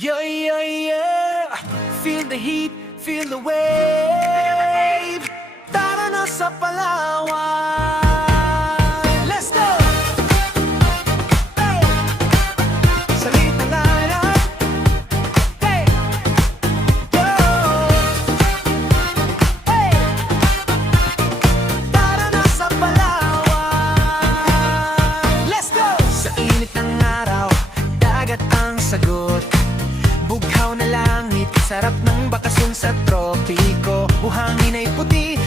Yeah, yeah, yeah. Feel the heat, feel the wave. Tara na sa Palawan. Let's go! Hey! Salit na lineup. Hey! Go! Hey! Tara na sa Palawan. Let's go! Sa init ng araw, dagat ang sagot. Bughaw na langit, sarap ng bakasyon sa tropiko. Buhangin ay puti,